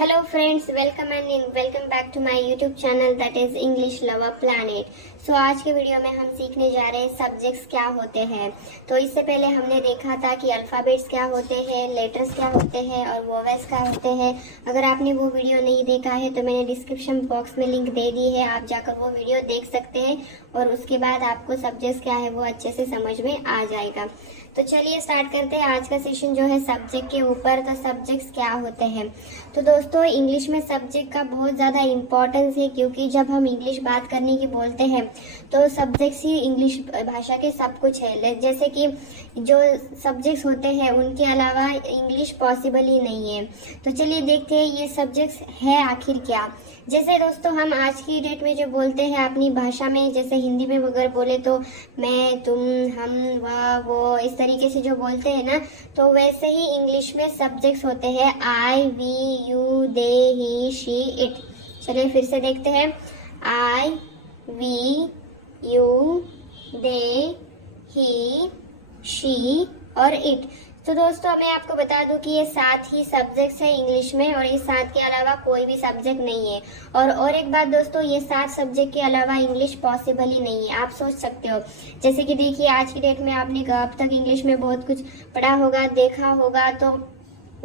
Hello friends, welcome and welcome back to my YouTube channel that is English lover planet. So आज के video में हम सीखने जा रहे हैं सब्जेक्ट्स क्या होते हैं। तो इससे पहले हमने देखा था कि अल्फ़ाबेट्स क्या होते हैं, लेटर्स क्या होते हैं और वोवेल्स क्या होते हैं। अगर आपने वो वीडियो नहीं देखा है तो मैंने डिस्क्रिप्शन बॉक्स में लिंक दे दी है, आप जाकर वो वीडियो देख सकते हैं और उसके बाद आपको सब्जेक्ट्स क्या है वो अच्छे से समझ में आ जाएगा। तो चलिए स्टार्ट करते हैं आज का सेशन जो है सब्जेक्ट के ऊपर। तो सब्जेक्ट्स क्या होते हैं? तो दोस्तों इंग्लिश में सब्जेक्ट का बहुत ज़्यादा इम्पोर्टेंस है, क्योंकि जब हम इंग्लिश बात करने की बोलते हैं तो सब्जेक्ट्स ही इंग्लिश भाषा के सब कुछ है। जैसे कि जो सब्जेक्ट्स होते हैं उनके अलावा इंग्लिश पॉसिबल ही नहीं है। तो चलिए देखते हैं ये सब्जेक्ट्स है आखिर क्या। जैसे दोस्तों हम आज की डेट में जो बोलते हैं अपनी भाषा में, जैसे हिंदी में अगर बोले तो मैं, तुम, हम, वह, वो, इस तरीके से जो बोलते हैं ना, तो वैसे ही इंग्लिश में सब्जेक्ट्स होते हैं I, we, you, they, he, she, it. चलिए फिर से देखते हैं। I, we, you, they, he, she और इट। तो दोस्तों मैं आपको बता दूं कि ये 7 ही सब्जेक्ट्स है इंग्लिश में, और इस 7 के अलावा कोई भी सब्जेक्ट नहीं है। और एक बात दोस्तों, ये 7 सब्जेक्ट के अलावा इंग्लिश पॉसिबल ही नहीं है। आप सोच सकते हो, जैसे कि देखिए आज की डेट में आपने अब तक इंग्लिश में बहुत कुछ पढ़ा होगा, देखा होगा, तो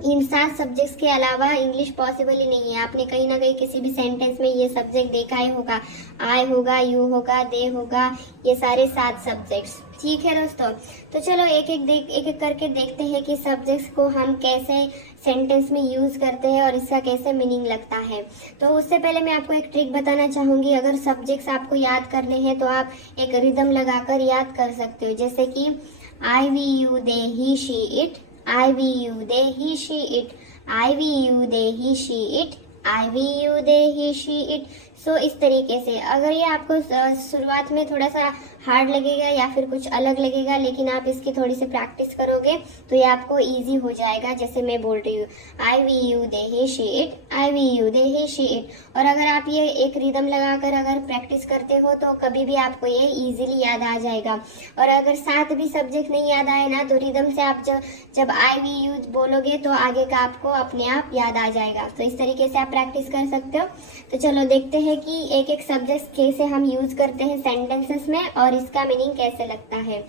इन 7 सब्जेक्ट्स के अलावा इंग्लिश पॉसिबल ही नहीं है। आपने कहीं ना कहीं किसी भी सेंटेंस में ये सब्जेक्ट देखा ही होगा। आई होगा, यू होगा, दे होगा, ये सारे 7 सब्जेक्ट्स। ठीक है दोस्तों, तो चलो एक एक करके देखते हैं कि सब्जेक्ट्स को हम कैसे सेंटेंस में यूज करते हैं और इसका कैसे मीनिंग लगता है। तो उससे पहले मैं आपको एक ट्रिक बताना चाहूंगी। अगर सब्जेक्ट्स आपको याद करने हैं तो आप एक रिदम लगाकर याद कर सकते हो। जैसे कि I, we, you, they, he, she, it. I, we, you, they, he, she, it. I, we, you, they, he, she, it. I, we, you, they, he, she, it. सो इस तरीके से अगर ये आपको शुरुआत में थोड़ा सा हार्ड लगेगा या फिर कुछ अलग लगेगा, लेकिन आप इसकी थोड़ी सी प्रैक्टिस करोगे तो ये आपको इजी हो जाएगा। जैसे मैं बोल रही हूँ I, we, you, they, he, she, it. I, we, you, they, he, she, it. और अगर आप ये एक रिदम लगाकर अगर प्रैक्टिस करते हो तो कभी भी आपको ये इजीली याद आ जाएगा। और अगर 7 भी सब्जेक्ट नहीं याद आए ना, तो रिदम से आप जब आई, वी, यू बोलोगे तो आगे का आपको अपने आप याद आ जाएगा। तो इस तरीके से आप प्रैक्टिस कर सकते हो। तो चलो देखते हैं कि एक एक सब्जेक्ट कैसे हम यूज करते हैं सेंटेंसेस में और इसका मीनिंग कैसे लगता है।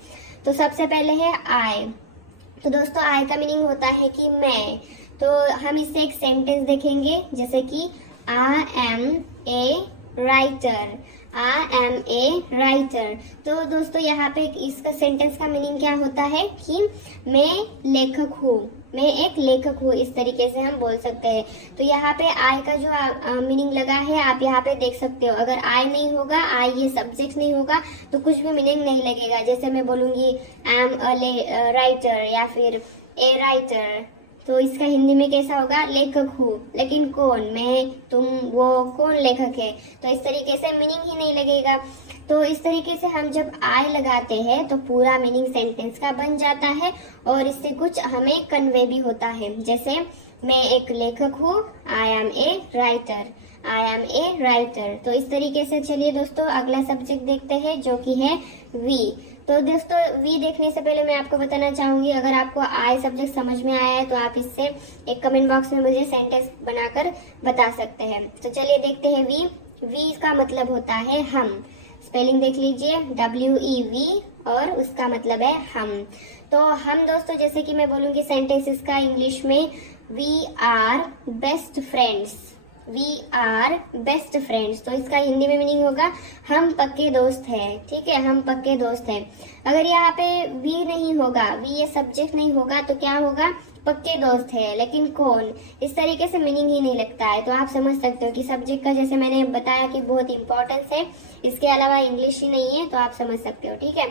तो सबसे पहले है आई। तो दोस्तों आई का मीनिंग होता है कि मैं। तो हम इससे एक सेंटेंस देखेंगे, जैसे कि I am a writer. I am a writer. तो दोस्तों यहाँ पे इसका सेंटेंस का मीनिंग क्या होता है कि मैं लेखक हूँ, मैं एक लेखक हूँ। इस तरीके से हम बोल सकते हैं। तो यहाँ पे आई का जो मीनिंग लगा है आप यहाँ पे देख सकते हो। अगर आई नहीं होगा, आई ये सब्जेक्ट नहीं होगा, तो कुछ भी मीनिंग नहीं लगेगा। जैसे मैं बोलूंगी आई एम अ राइटर या फिर ए राइटर, तो इसका हिंदी में कैसा होगा? लेखक हूँ। लेकिन कौन? मैं, तुम, वो, कौन लेखक है? तो इस तरीके से मीनिंग ही नहीं लगेगा। तो इस तरीके से हम जब आई लगाते हैं तो पूरा मीनिंग सेंटेंस का बन जाता है और इससे कुछ हमें कन्वे भी होता है। जैसे मैं एक लेखक हूँ, I am a writer. I am a writer. तो इस तरीके से चलिए दोस्तों अगला सब्जेक्ट देखते हैं जो कि है वी। तो दोस्तों वी देखने से पहले मैं आपको बताना चाहूंगी, अगर आपको आई सब्जेक्ट समझ में आया है तो आप इससे एक कमेंट बॉक्स में मुझे सेंटेंस बनाकर बता सकते हैं। तो चलिए देखते हैं वी। वी का मतलब होता है हम। स्पेलिंग देख लीजिए, WEV, और उसका मतलब है हम। तो हम दोस्तों, जैसे कि मैं बोलूंगी सेंटेंसेस का इंग्लिश में, we are best friends. We are best friends. तो इसका हिंदी में मीनिंग होगा हम पक्के दोस्त हैं। ठीक है, हम पक्के दोस्त हैं। अगर यहाँ पे वी नहीं होगा, वी ये सब्जेक्ट नहीं होगा, तो क्या होगा? पक्के दोस्त है, लेकिन कौन? इस तरीके से मीनिंग ही नहीं लगता है। तो आप समझ सकते हो कि सब्जेक्ट का, जैसे मैंने बताया कि बहुत इंपॉर्टेंस है, इसके अलावा इंग्लिश ही नहीं है। तो आप समझ सकते हो। ठीक है,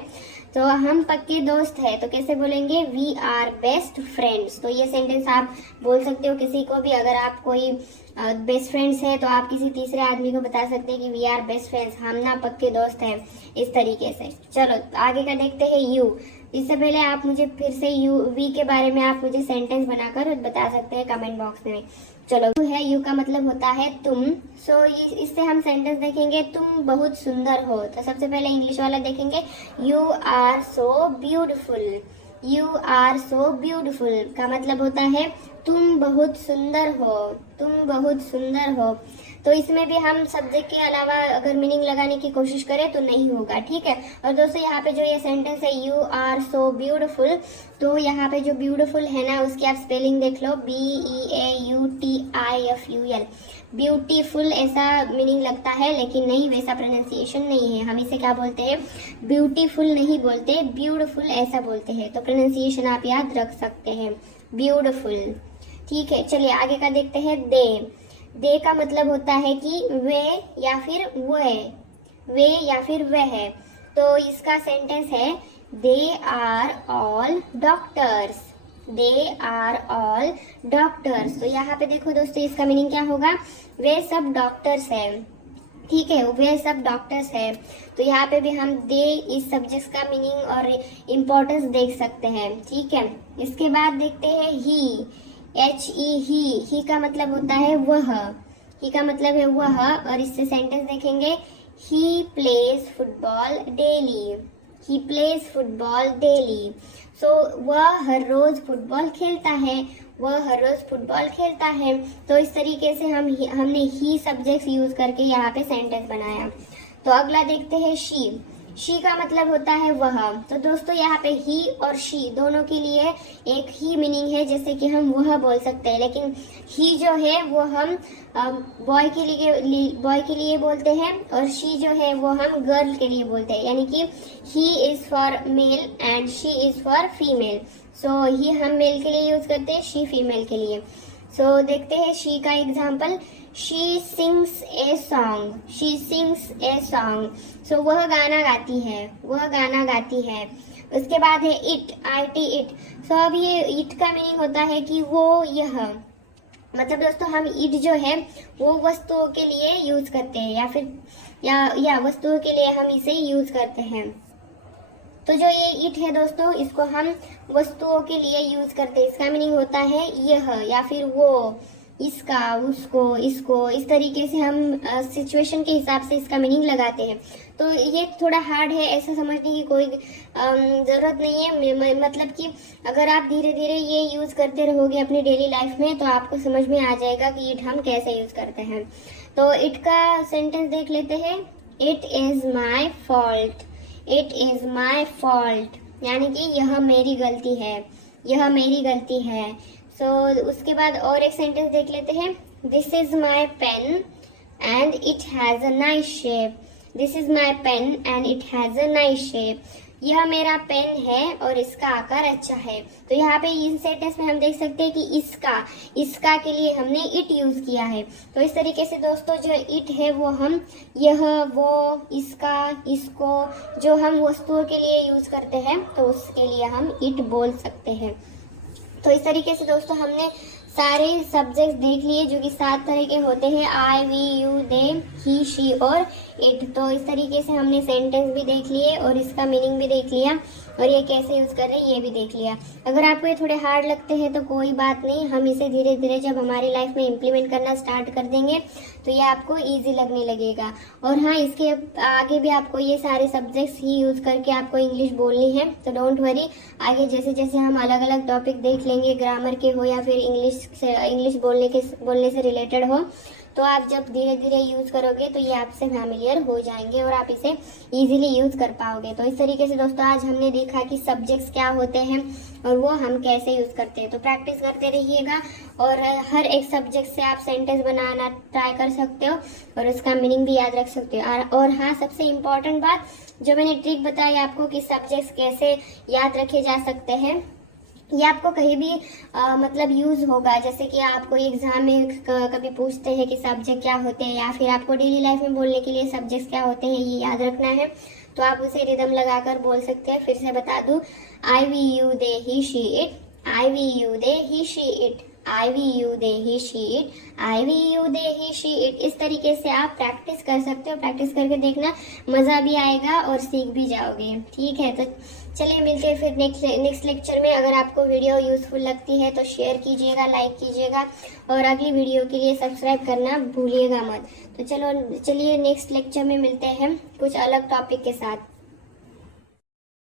तो हम पक्के दोस्त है तो कैसे बोलेंगे? We are best friends. तो ये सेंटेंस आप बोल सकते हो किसी को भी। अगर आप कोई बेस्ट फ्रेंड्स है तो आप किसी तीसरे आदमी को बता सकते हैं कि वी आर बेस्ट फ्रेंड्स, हम ना पक्के दोस्त हैं। इस तरीके से। चलो आगे का देखते हैं यू। इससे पहले आप मुझे फिर से यू वी के बारे में आप मुझे सेंटेंस बनाकर बता सकते हैं कमेंट बॉक्स में। चलो है, यू का मतलब होता है तुम। सो इससे हम सेंटेंस देखेंगे, तुम बहुत सुंदर हो। तो सबसे पहले इंग्लिश वाला देखेंगे, you are so beautiful. You are so beautiful का मतलब होता है तुम बहुत सुंदर हो, तुम बहुत सुंदर हो। तो इसमें भी हम सब्जेक्ट के अलावा अगर मीनिंग लगाने की कोशिश करें तो नहीं होगा, ठीक है। और दोस्तों यहाँ पे जो ये सेंटेंस है यू आर सो ब्यूटिफुल, तो यहाँ पे जो ब्यूटिफुल है ना उसकी आप स्पेलिंग देख लो, BEAUTIFUL। ब्यूटीफुल ऐसा मीनिंग लगता है, लेकिन नहीं, वैसा प्रोनाउंसिएशन नहीं है। हम इसे क्या बोलते हैं, ब्यूटीफुल नहीं बोलते, ब्यूटीफुल ऐसा बोलते हैं। तो प्रोनाउंसिएशन आप याद रख सकते हैं, ब्यूटीफुल, ठीक है। चलिए आगे का देखते हैं। दे का मतलब होता है कि वे या फिर वे या फिर वह। तो इसका सेंटेंस है they are all doctors, they are all doctors. तो यहाँ पे देखो दोस्तों इसका मीनिंग क्या होगा, वे सब डॉक्टर्स है, ठीक है, वे सब डॉक्टर्स है। तो यहाँ पे भी हम दे इस सब्जेक्ट का मीनिंग और इम्पोर्टेंस देख सकते हैं, ठीक है। इसके बाद देखते हैं ही, ही का मतलब होता है वह, ही का मतलब है वह। और इससे सेंटेंस देखेंगे, he plays football daily, he plays football daily. So वह हर रोज फुटबॉल खेलता है, वह हर रोज फुटबॉल खेलता है। तो इस तरीके से हमने ही सब्जेक्ट यूज करके यहाँ पे सेंटेंस बनाया। तो अगला देखते हैं शी का मतलब होता है वह। तो दोस्तों यहाँ पे ही और शी दोनों के लिए एक ही मीनिंग है, जैसे कि हम वह बोल सकते हैं, लेकिन ही जो है वो हम बॉय के लिए बोलते हैं, और शी जो है वो हम गर्ल के लिए बोलते हैं। यानी कि he is for male and she is for female. So he हम मेल के लिए यूज करते हैं, शी फीमेल के लिए। सो देखते हैं शी का example, she sings a song, she sings a song. So वह गाना गाती है, वह गाना गाती है। उसके बाद है इट, IT इट। सो अब ये इट का मीनिंग होता है कि वो, यह। मतलब दोस्तों हम इट जो है वो वस्तुओं के लिए यूज करते हैं, या फिर या वस्तुओं के लिए हम इसे यूज करते हैं। तो जो ये इट है दोस्तों, इसको हम वस्तुओं के लिए यूज करते हैं। इसका मीनिंग होता है यह या फिर वो, इसका, उसको, इसको। इस तरीके से हम सिचुएशन के हिसाब से इसका मीनिंग लगाते हैं। तो ये थोड़ा हार्ड है, ऐसा समझने की कोई ज़रूरत नहीं है। मतलब कि अगर आप धीरे धीरे ये यूज़ करते रहोगे अपनी डेली लाइफ में, तो आपको समझ में आ जाएगा कि इट हम कैसे यूज़ करते हैं। तो इट का सेंटेंस देख लेते हैं, it is my fault, it is my fault. यानी कि यह मेरी गलती है, यह मेरी गलती है। सो उसके बाद और एक सेंटेंस देख लेते हैं, this is my pen and it has a nice shape, this is my pen and it has a nice shape. यह मेरा पेन है और इसका आकार अच्छा है। तो यहाँ पे इस सेंटेंस में हम देख सकते हैं कि इसका के लिए हमने इट यूज किया है। तो इस तरीके से दोस्तों जो इट है वो हम यह, वो, इसका, इसको जो हम वस्तुओं के लिए यूज करते हैं, तो उसके लिए हम इट बोल सकते हैं। तो इस तरीके से दोस्तों हमने सारे सब्जेक्ट देख लिए, जो कि 7 तरह के होते हैं, I, we, you, they, he, she और इट। तो इस तरीके से हमने सेंटेंस भी देख लिए और इसका मीनिंग भी देख लिया, और ये कैसे यूज कर रहे हैं ये भी देख लिया। अगर आपको ये थोड़े हार्ड लगते हैं तो कोई बात नहीं, हम इसे धीरे धीरे जब हमारी लाइफ में इम्प्लीमेंट करना स्टार्ट कर देंगे तो ये आपको ईजी लगने लगेगा। और हाँ, इसके आगे भी आपको ये सारे सब्जेक्ट्स ही यूज करके आपको इंग्लिश बोलनी है। तो डोंट वरी, आगे जैसे जैसे हम अलग अलग टॉपिक देख लेंगे, ग्रामर के हो या फिर इंग्लिश बोलने से रिलेटेड हो, तो आप जब धीरे धीरे यूज करोगे तो ये आपसे फैमिलियर हो जाएंगे और आप इसे इजीली यूज कर पाओगे। तो इस तरीके से दोस्तों आज हमने देखा कि सब्जेक्ट्स क्या होते हैं और वो हम कैसे यूज करते हैं। तो प्रैक्टिस करते रहिएगा और हर एक सब्जेक्ट से आप सेंटेंस बनाना ट्राई कर सकते हो और उसका मीनिंग भी याद रख सकते हो। और हाँ, सबसे इम्पोर्टेंट बात जो मैंने ट्रिक बताई आपको कि सब्जेक्ट्स कैसे याद रखे जा सकते हैं, ये आपको कहीं भी मतलब यूज होगा। जैसे कि आपको एग्जाम में कभी पूछते हैं कि सब्जेक्ट क्या होते हैं, या फिर आपको डेली लाइफ में बोलने के लिए सब्जेक्ट्स क्या होते हैं ये याद रखना है, तो आप उसे रिदम लगाकर बोल सकते हैं। फिर से बता दूं, I, we, you, they, he, she, it, I, we, you, they, he, she, it, I, we, you, they, he, she, it, I, we, you, they, he, she, it. इस तरीके से आप प्रैक्टिस कर सकते हो। प्रैक्टिस करके देखना, मज़ा भी आएगा और सीख भी जाओगे। ठीक है, तो चलिए मिलते हैं फिर नेक्स्ट लेक्चर में। अगर आपको वीडियो यूजफुल लगती है तो शेयर कीजिएगा, लाइक कीजिएगा और अगली वीडियो के लिए सब्सक्राइब करना भूलिएगा मत। तो चलिए नेक्स्ट लेक्चर में मिलते हैं कुछ अलग टॉपिक के साथ।